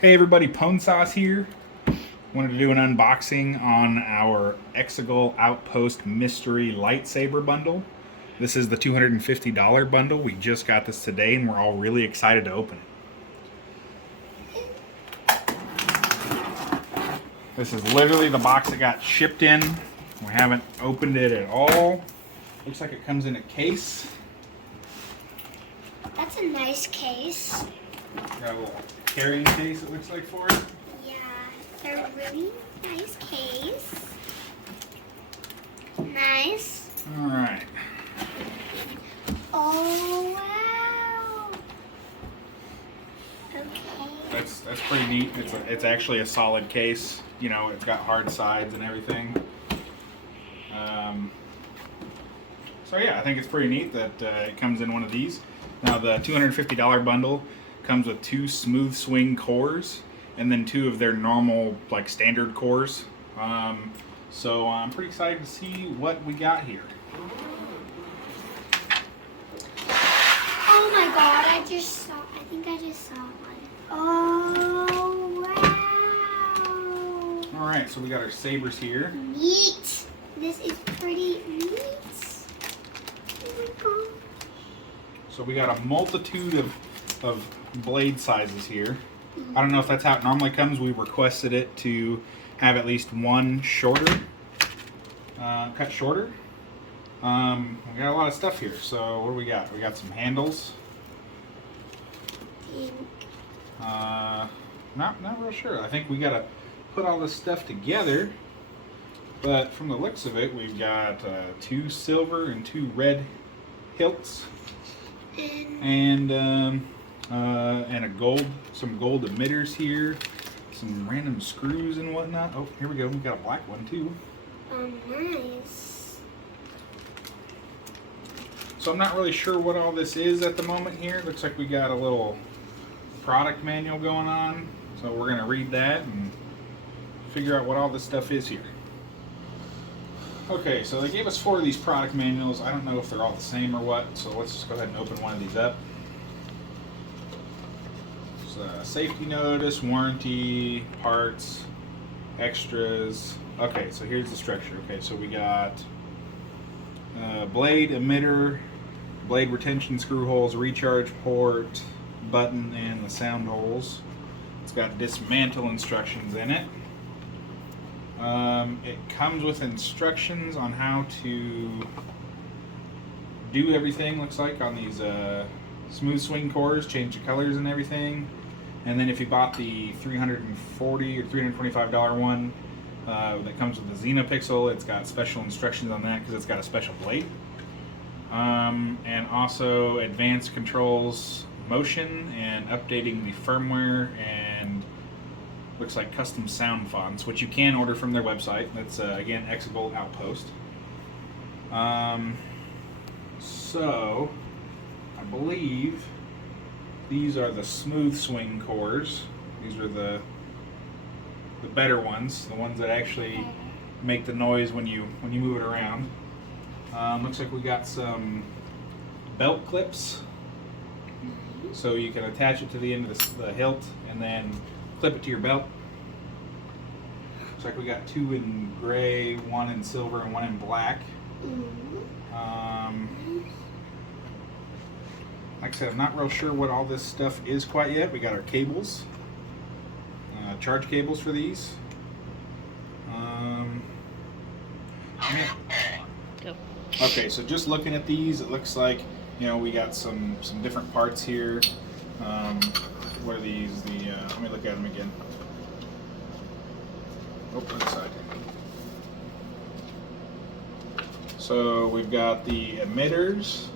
Hey everybody, Pone Sauce here. Wanted to do an unboxing on our Exegol Outpost Mystery Lightsaber bundle. This is the $250 bundle. We just got this today and we're all really excited to open it. This is literally the box that got shipped in. We haven't opened it at all. Looks like it comes in a case. That's a nice case. Got a little carrying case, it looks like, for it. Yeah, a really nice case. Nice. Alright. Oh, wow. Okay. That's pretty neat. It's actually a solid case. You know, it's got hard sides and everything. So yeah, I think it's pretty neat that it comes in one of these. Now the $250 bundle comes with 2 smooth swing cores and then 2 of their normal, like, standard cores. So I'm pretty excited to see what we got here. Oh my god, I think I just saw one. Oh, wow. Alright, so we got our sabers here. Neat. This is pretty neat. Oh my god. So we got a multitude of blade sizes here. I don't know if that's how it normally comes. We requested it to have at least one shorter, cut shorter. We got a lot of stuff here. So what do we got? We got some handles. Pink. Not real sure. I think we gotta put all this stuff together. But from the looks of it, we've got 2 silver and 2 red hilts. And a gold, some gold emitters here, some random screws and whatnot. Oh, here we go. We got a black one too. Nice. So I'm not really sure what all this is at the moment here. Looks like we got a little product manual going on. So we're gonna read that and figure out what all this stuff is here. Okay, so they gave us 4 of these product manuals. I don't know if they're all the same or what, so let's just go ahead and open one of these up. So, safety notice, warranty, parts, extras. Okay, so here's the structure. Okay, so we got blade emitter, blade retention screw holes, recharge port, button, and the sound holes. It's got dismantle instructions in it. It comes with instructions on how to do everything, looks like, on these smooth swing cores, change the colors and everything. And then if you bought the $340 or $325 one that comes with the Xenopixel, it's got special instructions on that because it's got a special blade. And also advanced controls, motion, and updating the firmware, and looks like custom sound fonts, which you can order from their website. That's again Exegol Outpost. So I believe these are the smooth swing cores. These are the better ones, the ones that actually make the noise when you move it around. Looks like we got some belt clips, so you can attach it to the end of the hilt and then clip it to your belt. Looks like we got 2 in gray, 1 in silver, and 1 in black. Like I said, I'm not real sure what all this stuff is quite yet. We got our cables, charge cables for these. Okay, so just looking at these, it looks like, you know, we got some different parts here. What are these? Let me look at them again. Oh, other side. So we've got the emitters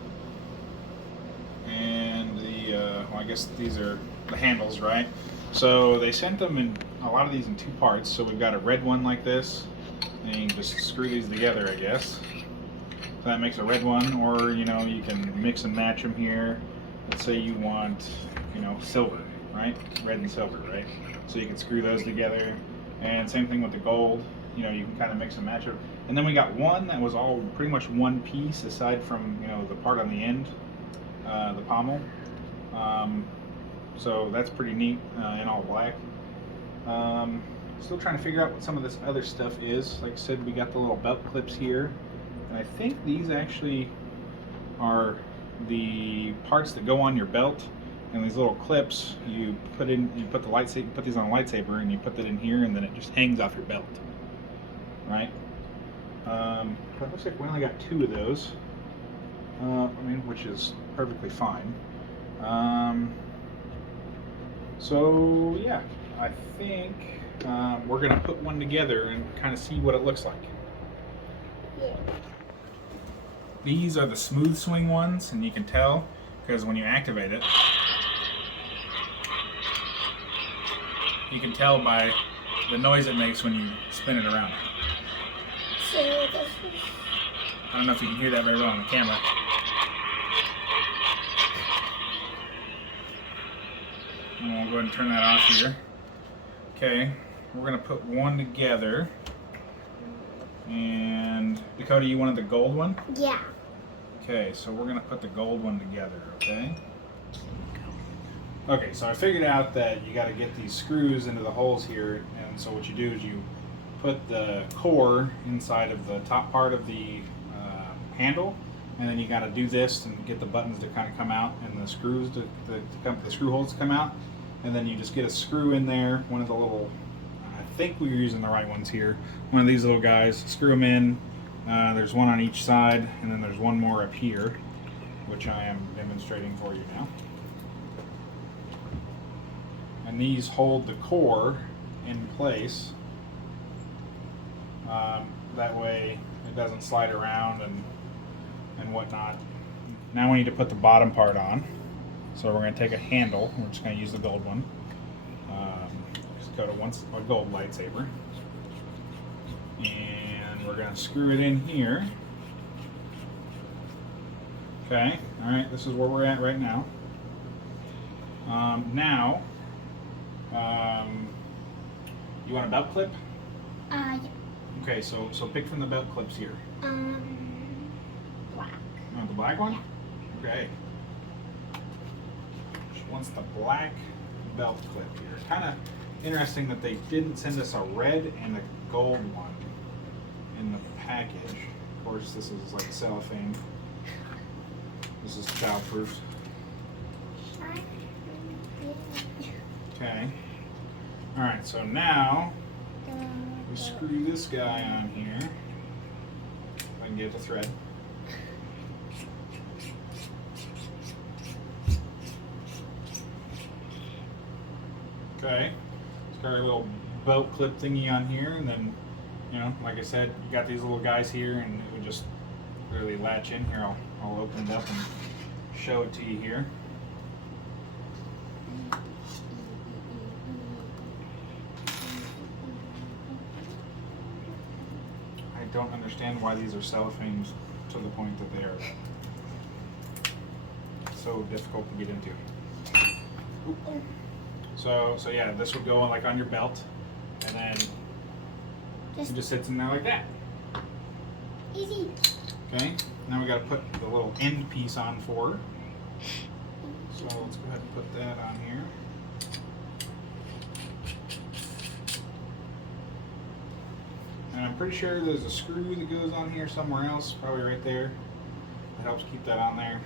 and well, I guess these are the handles, right? So they sent them in a lot of these in 2 parts. So we've got a red one like this, and you can just screw these together, I guess. So that makes a red one, or you know, you can mix and match them here. Let's say you want, you know, silver, right? Red and silver, right? So you can screw those together. And same thing with the gold. You know, you can kind of mix and match it. And then we got one that was all pretty much one piece, aside from, you know, the part on the end, the pommel. So that's pretty neat in all black. Still trying to figure out what some of this other stuff is. Like I said, we got the little belt clips here, and I think these actually are the parts that go on your belt. And these little clips, you put the lightsaber, put these on a lightsaber, and you put that in here, and then it just hangs off your belt, right? But it looks like we only got 2 of those. Which is perfectly fine. So yeah, I think we're gonna put one together and kind of see what it looks like. Yeah. These are the smooth swing ones, and you can tell because when you activate it, you can tell by the noise it makes when you spin it around. So this is... I don't know if you can hear that very well on the camera. And we'll go ahead and turn that off here. Okay, we're going to put one together. And Dakota, you wanted the gold one? Yeah. Okay, so we're going to put the gold one together, okay? Okay, so I figured out that you got to get these screws into the holes here, and so what you do is you put the core inside of the top part of the handle, and then you got to do this and get the buttons to kind of come out and the screws the screw holes to come out, and then you just get a screw in there, one of the little, I think we were using the right ones here, one of these little guys, screw them in. There's one on each side, and then there's one more up here, which I am demonstrating for you now. And these hold the core in place. That way it doesn't slide around and whatnot. Now we need to put the bottom part on. So we're going to take a handle. We're just going to use the gold one. Just go to a gold lightsaber. And we're going to screw it in here. Okay, alright, this is where we're at right now. You want a belt clip? Yeah. Okay, so pick from the belt clips here. Black. You want the black one? Okay. She wants the black belt clip here. Kind of interesting that they didn't send us a red and a gold one in the package. Of course, this is like cellophane. This is child-proof. Okay. Alright, so now we screw this guy on here. If I can get the thread. Okay. It's got our little belt clip thingy on here, and then, you know, like I said, you got these little guys here, and it would just really latch in here. I'll open it up and show it to you here. I don't understand why these are cellophanes to the point that they are so difficult to get into. Oop. So yeah, this would go on like on your belt, and then it just sits in there like that. Easy. Okay, now we got to put the little end piece on for her. So let's go ahead and put that on here. And I'm pretty sure there's a screw that goes on here somewhere else, probably right there. It helps keep that on there.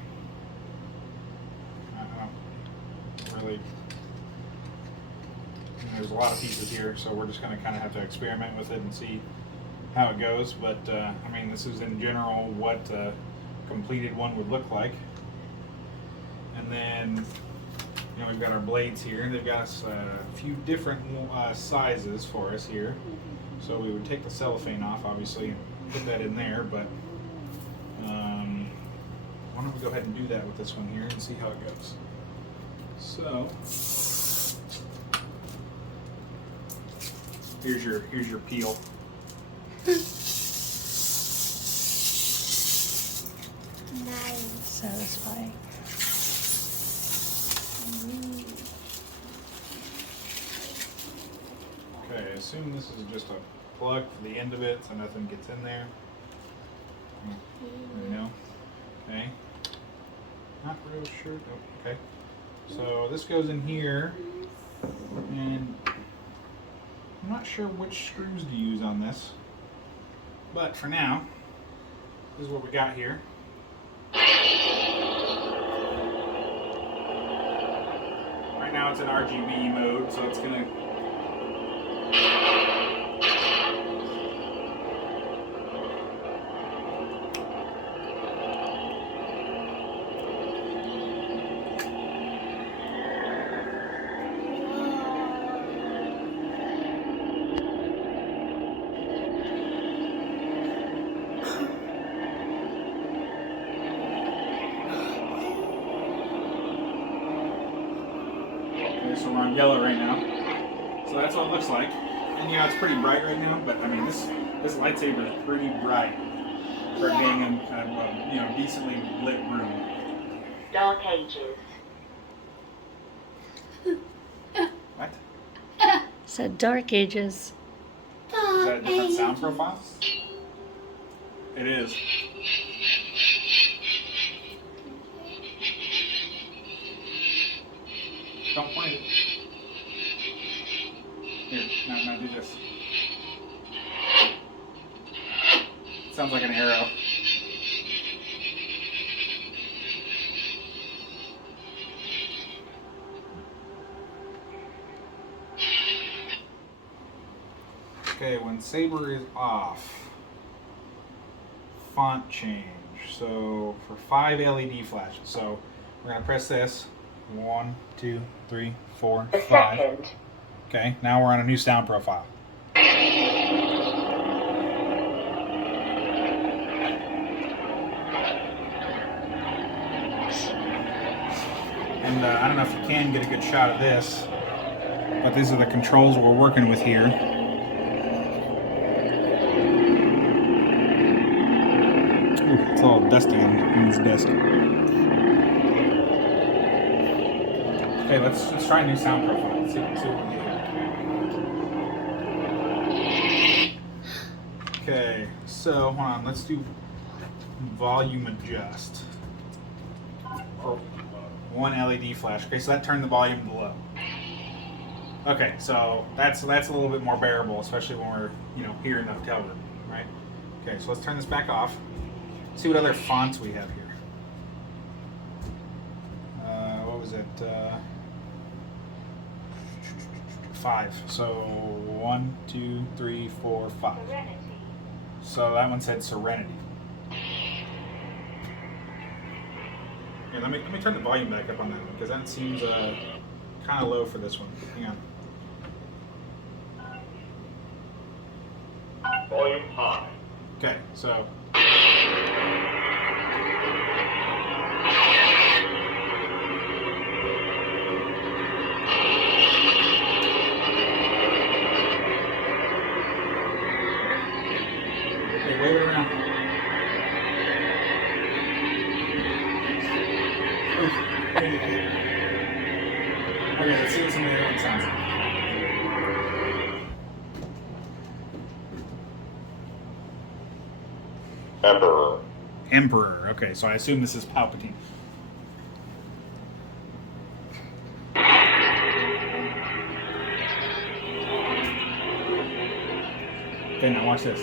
I don't really. There's a lot of pieces here, so we're just going to kind of have to experiment with it and see how it goes. But I mean, this is in general what a completed one would look like. And then, you know, we've got our blades here. They've got us a few different sizes for us here. So we would take the cellophane off, obviously, and put that in there. But why don't we go ahead and do that with this one here and see how it goes. So here's your peel. Nice. Satisfying. Okay, I assume this is just a plug for the end of it so nothing gets in there. You know? Okay. Not real sure. Oh, okay. So this goes in here, and I'm not sure which screws to use on this, but for now, this is what we got here. Right now it's in RGB mode, so it's gonna so we're on yellow right now. So that's what it looks like. And it's pretty bright right now, but I mean this lightsaber is pretty bright for being in a decently lit room. Dark Ages. What? Said Dark Ages. Is that a different sound profile? It is. Don't point it. Here, now do this. Sounds like an arrow. Okay, when saber is off, font change. So for 5 LED flashes. So we're gonna press this. 1, 2, 3, 4, 5. Second. Okay, now we're on a new sound profile. And I don't know if you can get a good shot of this, but these are the controls we're working with here. Ooh, it's all dusty on his desk. Okay, let's try a new sound profile. See what we get. Okay, so hold on, let's do volume adjust. For 1 LED flash. Okay, so that turned the volume to low. Okay, so that's a little bit more bearable, especially when we're here in the hotel room, right? Okay, so let's turn this back off. See what other fonts we have here. What was it? 5. So 1, 2, 3, 4, 5. Serenity. So that one said Serenity. Here, let me turn the volume back up on that one because that seems kind of low for this one. Hang on. Volume high. Okay, so. Hey, wave it around. Oof. Okay, let's see what some of the other ones sounds like. Emperor. Emperor. Okay, so I assume this is Palpatine. Okay, now watch this.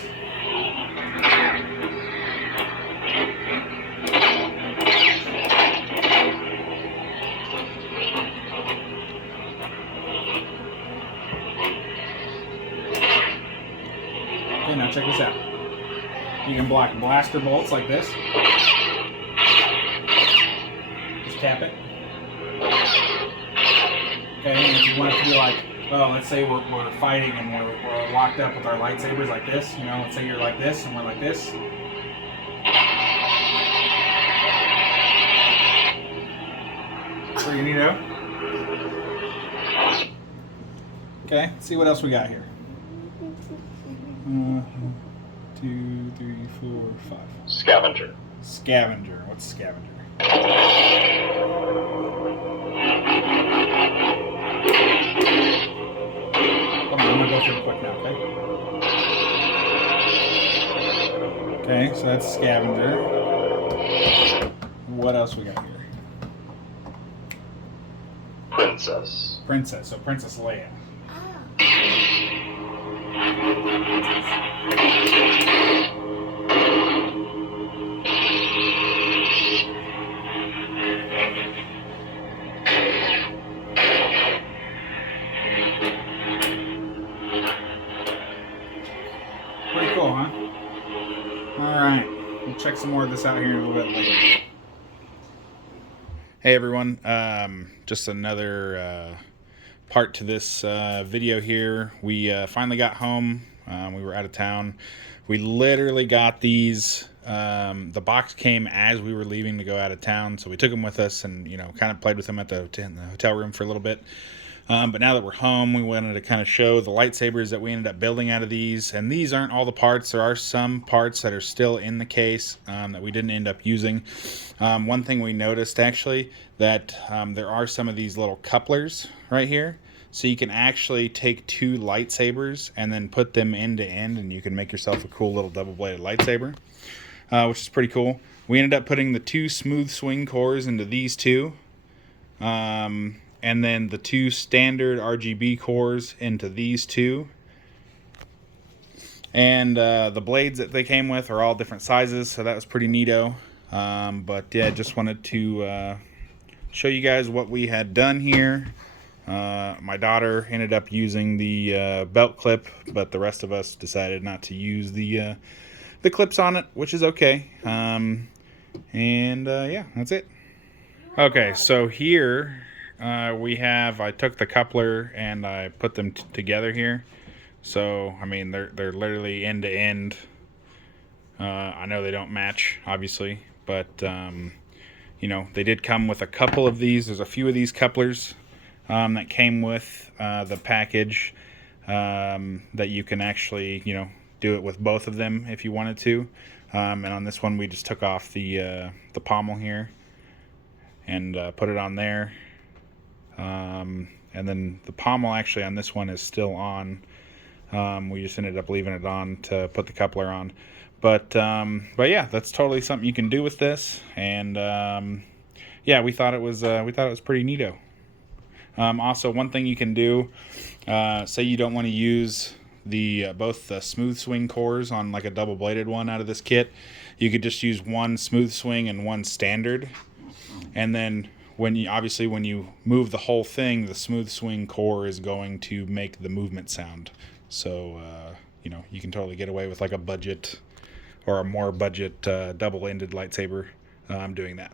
Okay, now check this out. You can block blaster bolts like this. Just tap it. Okay, and if you want it to be like, well, let's say we're fighting and we're locked up with our lightsabers like this, let's say you're like this and we're like this. Pretty neato. Okay, let's see what else we got here. 2, 3, 4, 5. Scavenger. Scavenger. What's scavenger? Hold on, I'm gonna go through it quick now, okay? Okay, so that's scavenger. What else we got here? Princess. Princess. So Princess Leia. some more of this out here in a little bit later. Hey everyone, just another part to this video here. We finally got home. We were out of town. We literally got these. The box came as we were leaving to go out of town, so we took them with us and, you know, kind of played with them in the hotel room for a little bit. But now that we're home, we wanted to kind of show the lightsabers that we ended up building out of these. And these aren't all the parts. There are some parts that are still in the case that we didn't end up using. One thing we noticed, actually, that there are some of these little couplers right here. So you can actually take two lightsabers and then put them end to end, and you can make yourself a cool little double-bladed lightsaber, which is pretty cool. We ended up putting the two smooth swing cores into these two. And then the two standard RGB cores into these two. And the blades that they came with are all different sizes, so that was pretty neato. But yeah, just wanted to show you guys what we had done here. My daughter ended up using the belt clip, but the rest of us decided not to use the clips on it, which is okay. Yeah, that's it. Okay, so here I took the coupler and I put them together here. So I mean, they're literally end to end. I know they don't match, obviously, but you know, they did come with a couple of these. There's a few of these couplers that came with the package that you can actually, you know, do it with both of them if you wanted to. And on this one, we just took off the pommel here and put it on there. And then the pommel actually on this one is still on. We just ended up leaving it on to put the coupler on. But yeah, that's totally something you can do with this. And yeah, we thought it was pretty neato. Also, one thing you can do, say you don't want to use both the smooth swing cores on like a double bladed one out of this kit, you could just use one smooth swing and one standard. And then when you move the whole thing, the smooth swing core is going to make the movement sound. So you know, you can totally get away with like a budget or a more budget double-ended lightsaber doing that.